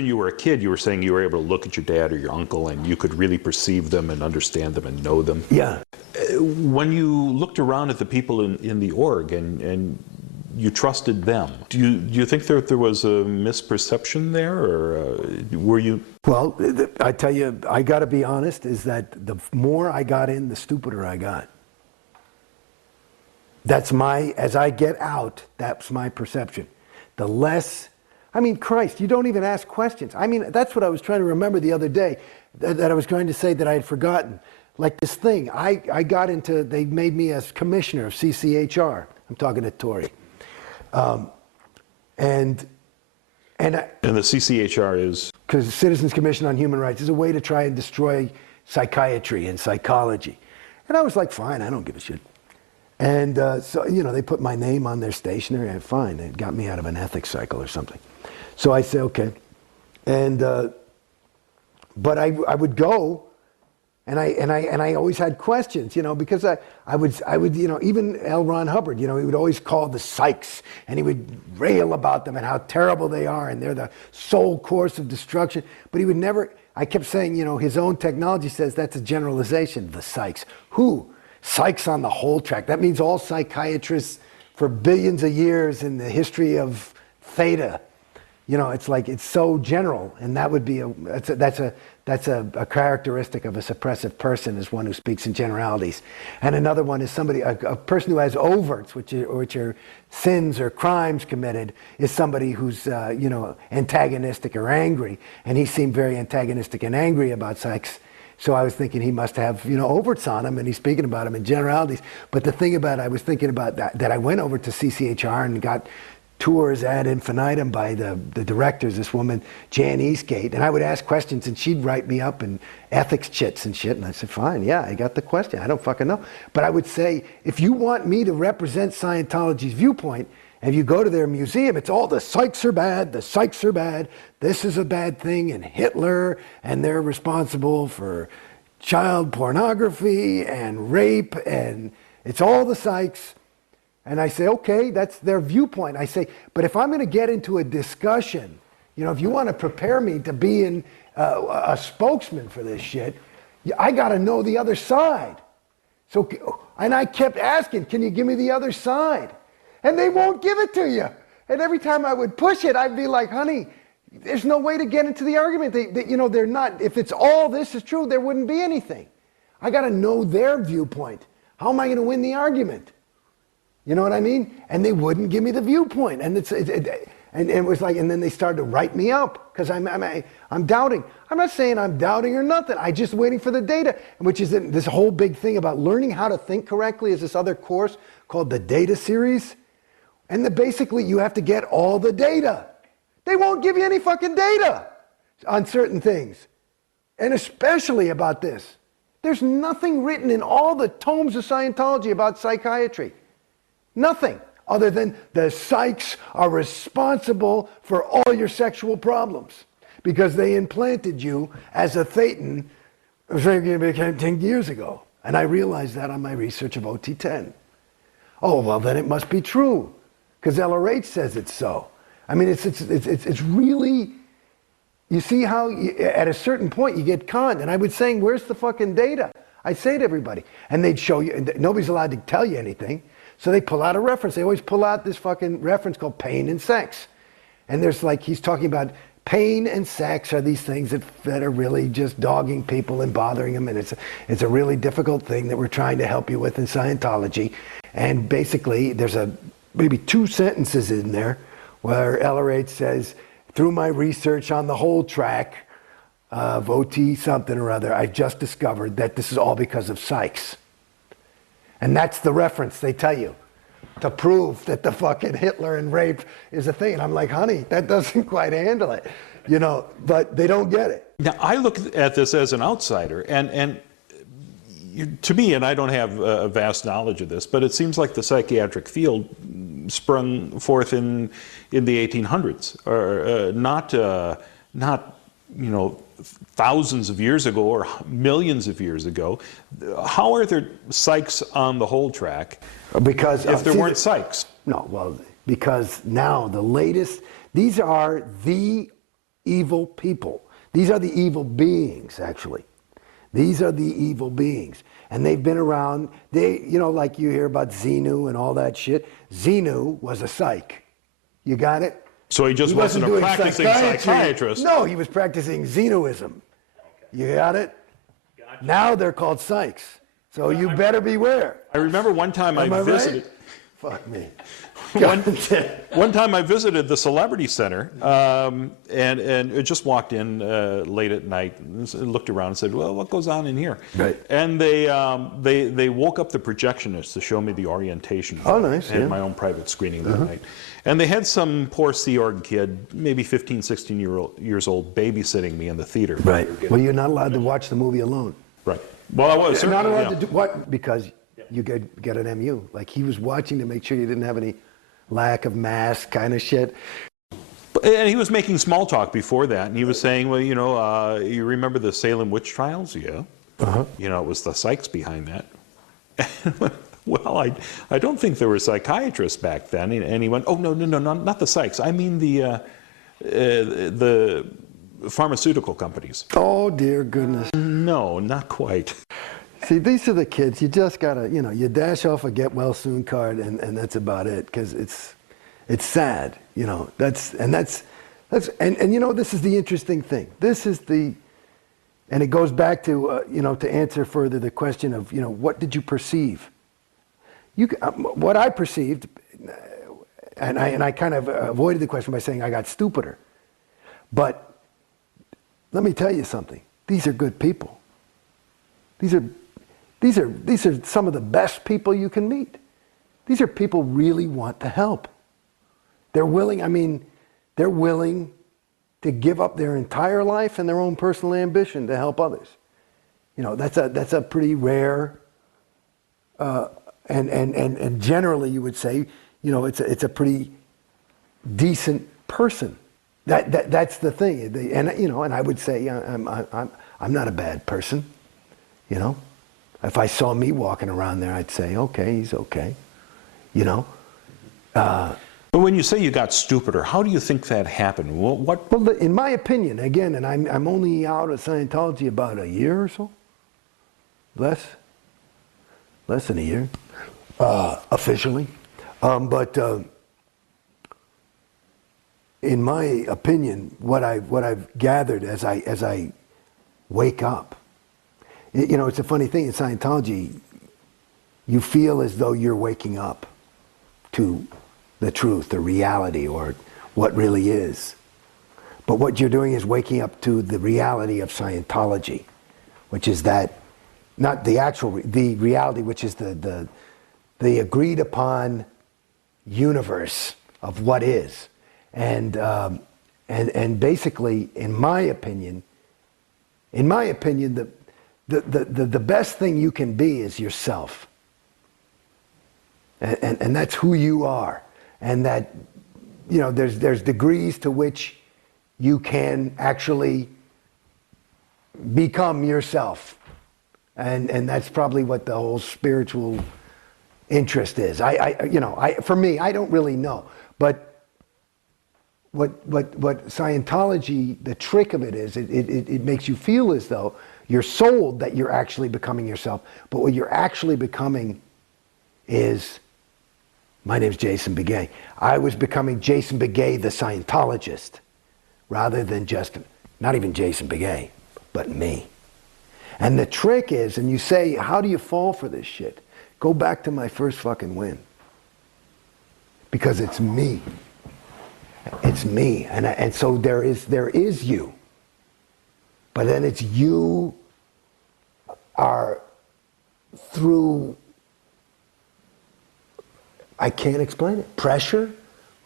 when you were a kid, you were saying you were able to look at your dad or your uncle and you could really perceive them and understand them and know them. Yeah. When you looked around at the people in the org and you trusted them, do you think there was a misperception there, or were you? Well, I tell you, I got to be honest, is that the more I got in, the stupider I got. As I get out, that's my perception. The less, I mean, Christ, you don't even ask questions. I mean, that's what I was trying to remember the other day, that I was trying to say that I had forgotten. Like this thing, I got into, they made me as commissioner of CCHR. I'm talking to Tori. And the CCHR is? Because Citizens Commission on Human Rights is a way to try and destroy psychiatry and psychology. And I was like, fine, I don't give a shit. And so, you know, they put my name on their stationery. Fine, they got me out of an ethics cycle or something. So I say, okay. And, but I would go, and I always had questions, you know, because I would, you know, even L. Ron Hubbard, you know, he would always call the psychs, and he would rail about them and how terrible they are, and they're the sole course of destruction. But he would never, I kept saying, you know, his own technology says that's a generalization, the psychs. Who? Psychs on the whole track. That means all psychiatrists for billions of years in the history of theta. You know, it's like, it's so general, and that would be that's a characteristic of a suppressive person, is one who speaks in generalities. And another one is somebody, a person who has overts, which are sins or crimes committed, is somebody who's, you know, antagonistic or angry. And he seemed very antagonistic and angry about psychs. So I was thinking he must have, you know, overts on him, and he's speaking about him in generalities. But the thing about, I was thinking about that I went over to CCHR and got tours ad infinitum by the directors, this woman, Jan Eastgate, and I would ask questions and she'd write me up in ethics chits and shit, and I said, fine, yeah, I got the question, I don't fucking know. But I would say, if you want me to represent Scientology's viewpoint, and you go to their museum, it's all the psychs are bad, the psychs are bad, this is a bad thing, and Hitler, and they're responsible for child pornography and rape, and it's all the psychs. And I say, okay, that's their viewpoint. I say, but if I'm going to get into a discussion, you know, if you want to prepare me to be a spokesman for this shit, I got to know the other side. So, and I kept asking, can you give me the other side? And they won't give it to you. And every time I would push it, I'd be like, honey, there's no way to get into the argument. You know, they're not, if it's all this is true, there wouldn't be anything. I got to know their viewpoint. How am I going to win the argument? You know what I mean? And they wouldn't give me the viewpoint. And it was like, and then they started to write me up because I'm doubting. I'm not saying I'm doubting or nothing. I'm just waiting for the data, which is this whole big thing about learning how to think correctly is this other course called the Data Series. And basically you have to get all the data. They won't give you any fucking data on certain things. And especially about this. There's nothing written in all the tomes of Scientology about psychiatry. Nothing other than the psychs are responsible for all your sexual problems because they implanted you as a thetan 10 years ago. And I realized that on my research of OT10. Oh, well, then it must be true because LRH says it's so. I mean, it's really, you see how at a certain point you get conned. And I was saying, where's the fucking data? I'd say to everybody. And they'd show you, and nobody's allowed to tell you anything. So they pull out a reference. They always pull out this fucking reference called pain and sex. And there's like, he's talking about pain and sex are these things that are really just dogging people and bothering them. And it's a really difficult thing that we're trying to help you with in Scientology. And basically, there's maybe 2 sentences in there where LRH says, through my research on the whole track of OT something or other, I've just discovered that this is all because of psychs. And that's the reference they tell you to prove that the fucking Hitler and rape is a thing. And I'm like, honey, that doesn't quite handle it, you know, but they don't get it. Now, I look at this as an outsider, and to me, and I don't have a vast knowledge of this, but it seems like the psychiatric field sprung forth in the 1800s, or not, you know, thousands of years ago or millions of years ago. How are there psychs on the whole track? Because if there weren't psychs? No, well, because now the latest, these are the evil people. These are the evil beings, actually. These are the evil beings. And they've been around, like you hear about Xenu and all that shit. Xenu was a psych. You got it? So he just wasn't a doing practicing psychiatry. psychiatrist. No, he was practicing Xenuism. You got it? Gotcha. Now they're called psychs. So you better beware. I remember one time I visited. Right? Fuck me. One time I visited the Celebrity Center, and it just walked in late at night, and looked around and said, "Well, what goes on in here?" Right. And they wook up the projectionist to show me the orientation. Oh, nice. I had yeah. my own private screening that night, and they had some poor Sea Org kid, maybe 15, 16 years old, babysitting me in the theater. Right. Well, you're not allowed to watch the movie alone. Right. Well, I was You're not certainly, allowed to do what? Because you get an MU. Like he was watching to make sure you didn't have any lack of mask kind of shit. And he was making small talk before that, and he was saying, well, you remember the Salem witch trials? Yeah. Uh-huh. It was the psychs behind that. Well, I don't think there were psychiatrists back then. And he went, oh, no, not the psychs. I mean the pharmaceutical companies. Oh, dear goodness. No, not quite. See, these are the kids. You just gotta, you dash off a get well soon card, and that's about it. Because it's sad, This is the interesting thing. And it goes back to, to answer further the question of, what did you perceive? What I perceived, and I kind of avoided the question by saying I got stupider. But let me tell you something. These are good people. These are some of the best people you can meet. These are people who really want to help. They're willing to give up their entire life and their own personal ambition to help others. That's a pretty rare, and generally you would say, it's a pretty decent person. That's the thing. And I would say I'm not a bad person. If I saw me walking around there, I'd say, okay, he's okay. But when you say you got stupider, how do you think that happened? Well, in my opinion, again, and I'm only out of Scientology about a year or so, less than a year, officially. But in my opinion, what I've gathered as I wake up, it's a funny thing in Scientology. You feel as though you're waking up to the truth, the reality, or what really is. But what you're doing is waking up to the reality of Scientology, which is that, not the reality, which is the agreed upon universe of what is. And basically, in my opinion, the best thing you can be is yourself. And that's who you are. And that, there's degrees to which you can actually become yourself. And that's probably what the whole spiritual interest is. For me, I don't really know. But what Scientology, the trick of it is, it makes you feel as though you're sold that you're actually becoming yourself. But what you're actually becoming is, my name's Jason Beghe. I was becoming Jason Beghe, the Scientologist, rather than just, not even Jason Beghe, but me. And the trick is, and you say, how do you fall for this shit? Go back to my first fucking win. Because it's me. It's me. And so there is you. But then it's you are through, I can't explain it, pressure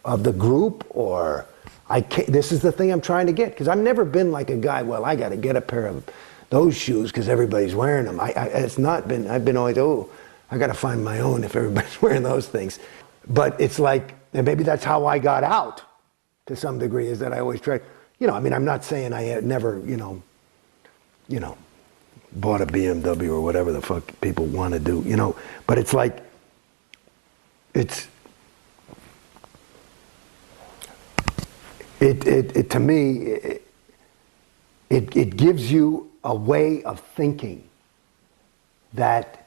of the group, or this is the thing I'm trying to get. Because I've never been like a guy, well, I got to get a pair of those shoes because everybody's wearing them. It's not been, I've been always, I got to find my own if everybody's wearing those things. But it's like, and maybe that's how I got out to some degree, is that I always try, I'm not saying I had never, bought a BMW or whatever the fuck people want to do, but it's like, it to me, It gives you a way of thinking that